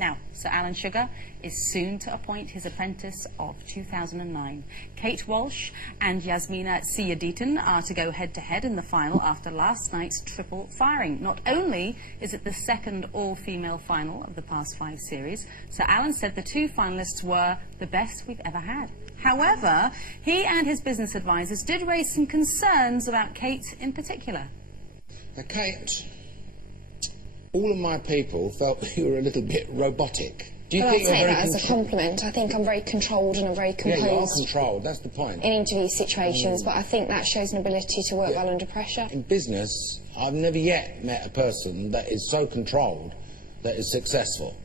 Now, Sir Alan Sugar is soon to appoint his apprentice of 2009. Kate Walsh and Yasmina Siyaditen are to go head-to-head in the final after last night's triple firing. Not only is it the second all-female final of the past 5 series, Sir Alan said the 2 finalists were the best we've ever had. However, he and his business advisors did raise some concerns about Kate in particular. Now, Kate, all of my people felt that you were a little bit robotic. Do you think I'll take that as a compliment. I think I'm very controlled and I'm very composed. Yeah, you are controlled, that's the point. In interview situations, but I think that shows an ability to work well under pressure. In business, I've never yet met a person that is so controlled that is successful.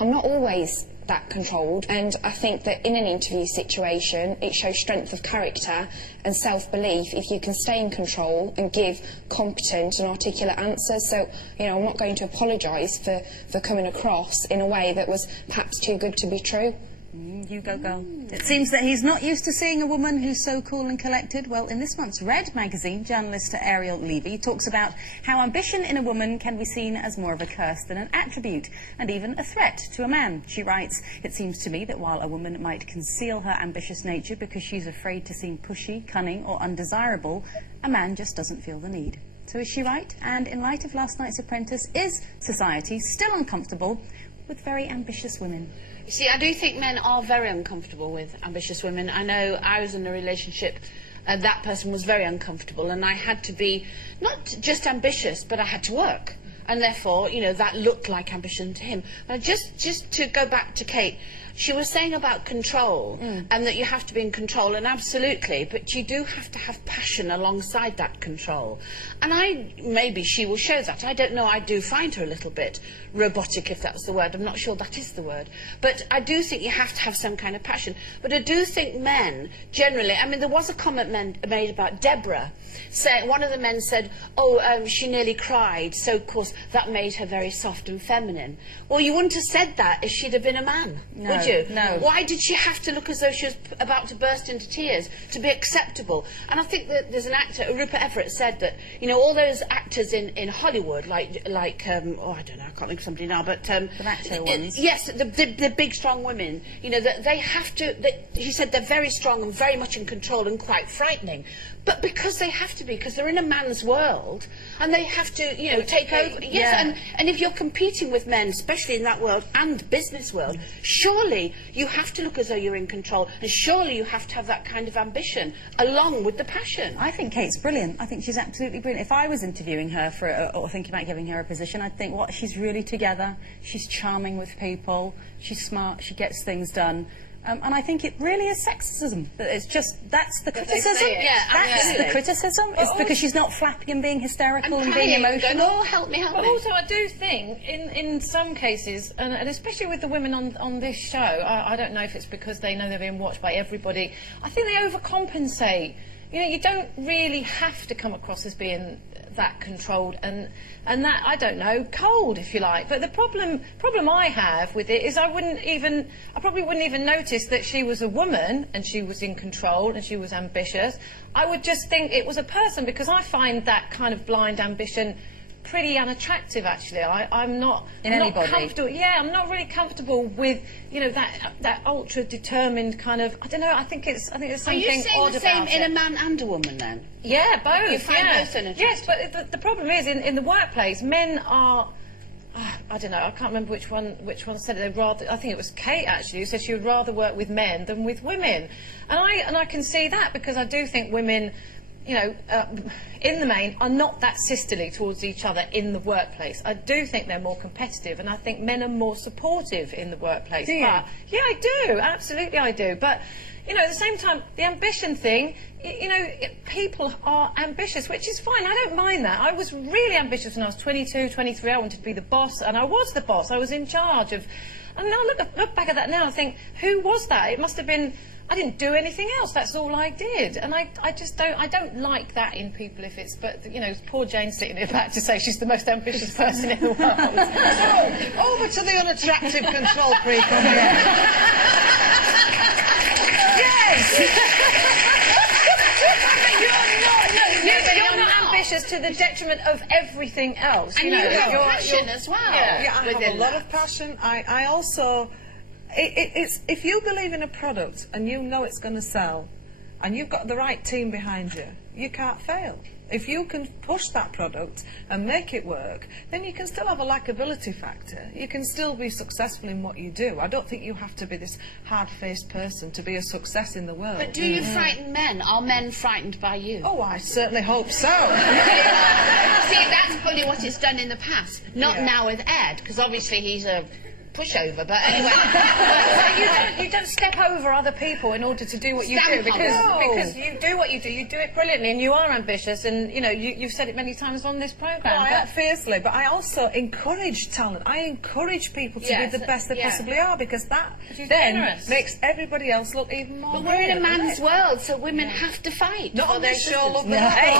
I'm not always that controlled, and I think that in an interview situation it shows strength of character and self-belief if you can stay in control and give competent and articulate answers. So, you know, I'm not going to apologise for coming across in a way that was perhaps too good to be true. You go, girl. It seems that he's not used to seeing a woman who's so cool and collected. Well, in this month's Red magazine, journalist Ariel Levy talks about how ambition in a woman can be seen as more of a curse than an attribute, and even a threat to a man. She writes, "It seems to me that while a woman might conceal her ambitious nature because she's afraid to seem pushy, cunning or undesirable, a man just doesn't feel the need." So is she right? And in light of last night's Apprentice, is society still uncomfortable with very ambitious women? You see, I do think men are very uncomfortable with ambitious women. I know I was in a relationship and that person was very uncomfortable, and I had to be not just ambitious, but I had to work. And therefore, you know, that looked like ambition to him. Now, just to go back to Kate, she was saying about control and that you have to be in control, and absolutely, but you do have to have passion alongside that control. And maybe she will show that. I don't know, I do find her a little bit robotic, if that's the word. I'm not sure that is the word. But I do think you have to have some kind of passion. But I do think men, generally, I mean, there was a comment made about Deborah. One of the men said, she nearly cried, so of course that made her very soft and feminine. Well, you wouldn't have said that if she'd have been a man, would you? No. Why did she have to look as though she was about to burst into tears to be acceptable? And I think that there's an actor, Rupert Everett, said that, you know, all those actors in Hollywood, like I don't know, I can't think of somebody now, but the macho ones. Yes, the big strong women. You know, that they have to. He said they're very strong and very much in control and quite frightening. But because they have to be, because they're in a man's world, and they have to, you know, take over. Yes, and if you're competing with men, especially in that world and business world, surely you have to look as though you're in control, and surely you have to have that kind of ambition along with the passion. I think Kate's brilliant. I think she's absolutely brilliant. If I was interviewing her or thinking about giving her a position, I'd think, what, she's really together, she's charming with people, she's smart, she gets things done. And I think it really is sexism. It's just, that's the criticism. That's the criticism. It's because she's not flapping and being hysterical and being emotional. Help me. But also, I do think, in some cases, and especially with the women on this show, I don't know if it's because they know they're being watched by everybody, I think they overcompensate. You know, you don't really have to come across as being that controlled and that, I don't know, cold, if you like. But the problem I have with it is I probably wouldn't even notice that she was a woman and she was in control and she was ambitious. I would just think it was a person, because I find that kind of blind ambition pretty unattractive, actually. I'm not comfortable. Yeah, I'm not really comfortable with, you know, that ultra determined kind of. I don't know. I think there's something odd about it. Are you saying the same in a man and a woman then? Yeah, both. You find both unattractive? Yes, but the problem is in the workplace, men are. I don't know. I can't remember which one said it. They'd rather. I think it was Kate actually who said she would rather work with men than with women, and I can see that, because I do think women, you know, in the main, are not that sisterly towards each other in the workplace. I do think they're more competitive, and I think men are more supportive in the workplace. Do you? Yeah, I do. Absolutely, I do. But, you know, at the same time, the ambition thing, you know, people are ambitious, which is fine. I don't mind that. I was really ambitious when I was 22, 23. I wanted to be the boss, and I was the boss. I was in charge of... And now look back at that now and think, who was that? It must have been... I didn't do anything else. That's all I did, and I just don't. I don't like that in people. If it's, but you know, poor Jane sitting here back to say she's the most ambitious person in the world. So, over to the unattractive control freak on here. Yes. You're not ambitious ambitious to the detriment of everything else. And you have passion as well. Yeah, I have a within lot that. of passion. I also... It's if you believe in a product and you know it's going to sell and you've got the right team behind you, you can't fail. If you can push that product and make it work, then you can still have a likability factor. You can still be successful in what you do. I don't think you have to be this hard-faced person to be a success in the world. But do you frighten men? Are men frightened by you? Oh, I certainly hope so. See, that's probably what it's done in the past. Not now with Ed, because obviously he's a pushover, but anyway. So you don't step over other people in order to do what you do, because you do what you do it brilliantly, and you are ambitious, and you know you've said it many times on this programme. I am fiercely, but I also encourage talent. I encourage people to be the best they possibly are, because that then makes everybody else look even more. But we're in a man's world, so women have to fight. Not on this show, love. Hey.